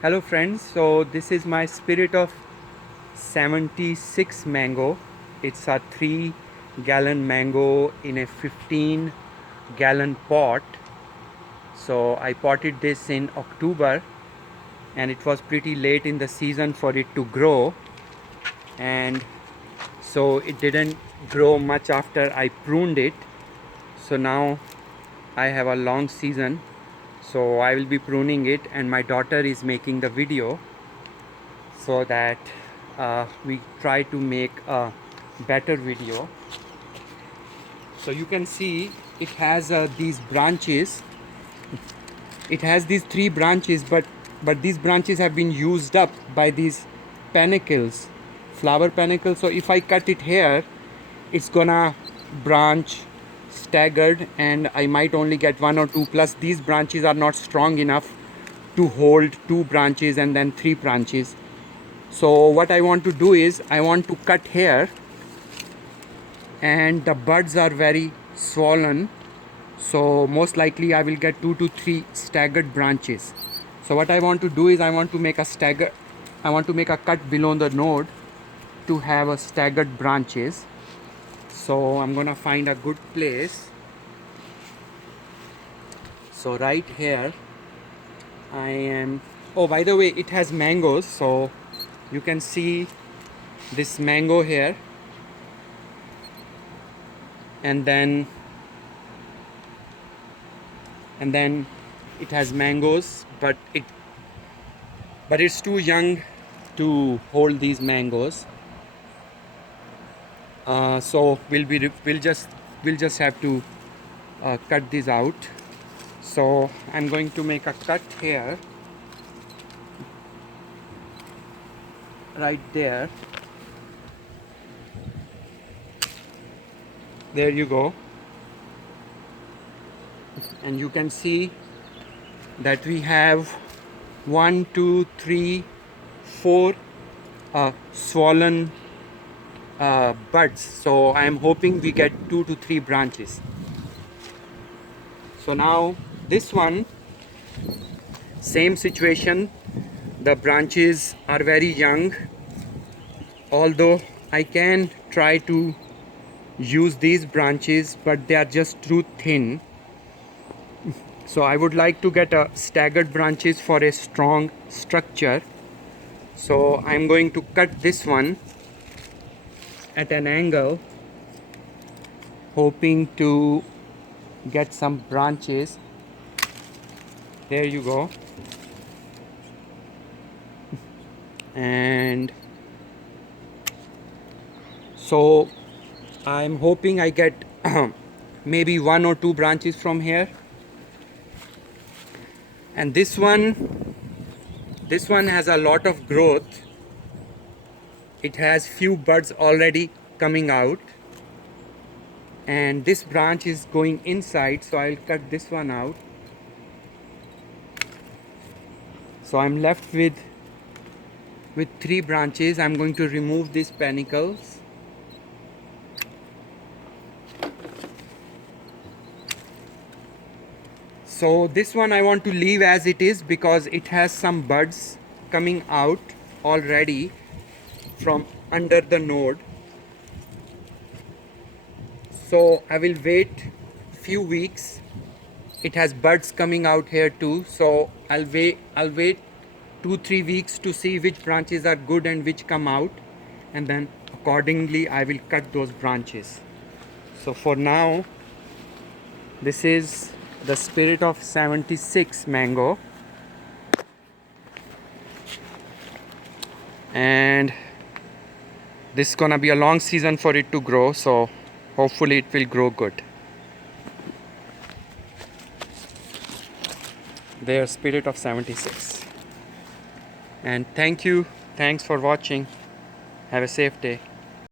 Hello friends, so this is my Spirit of 76 mango. It's a 3-gallon mango in a 15-gallon pot. So I potted this in October and it was pretty late in the season for it to grow, and so it didn't grow much after I pruned it. So now I have a long season, so I will be pruning it, and my daughter is making the video so that we try to make a better video. So you can see it has these branches. It has these 3 branches, but these branches have been used up by these panicles, flower panicles. So if I cut it here, it's gonna branch staggered and I might only get 1 or 2, plus these branches are not strong enough to hold 2 branches and then 3 branches. So what I want to do is I want to cut here, and the buds are very swollen, so most likely I will get 2 to 3 staggered branches. So what I want to do is I want to make a cut below the node to have a staggered branches. So I'm gonna find a good place. So right here I am, oh by the way, it has mangoes, so you can see this mango here, and then it has mangoes, but it's too young to hold these mangoes. So we'll just have to cut these out. So I'm going to make a cut here, right there. There you go. And you can see that we have 1, 2, 3, 4 swollen buds. So I am hoping we get 2 to 3 branches. So now this one, same situation. The branches are very young, although I can try to use these branches, but they are just too thin. So I would like to get a staggered branches for a strong structure. So I'm going to cut this one at an angle, hoping to get some branches. There you go. And so I'm hoping I get maybe 1 or 2 branches from here. And this one has a lot of growth. It has few buds already coming out, and this branch is going inside, so I'll cut this one out. So I'm left with 3 branches. I'm going to remove these panicles. So this one I want to leave as it is because it has some buds coming out already from under the node. So I will wait few weeks. It has buds coming out here too, so I'll wait 2-3 weeks to see which branches are good and which come out, and then accordingly I will cut those branches. So for now, this is the Spirit of 76 mango, and this is gonna be a long season for it to grow, so hopefully it will grow good. Their Spirit of 76. And thanks for watching. Have a safe day.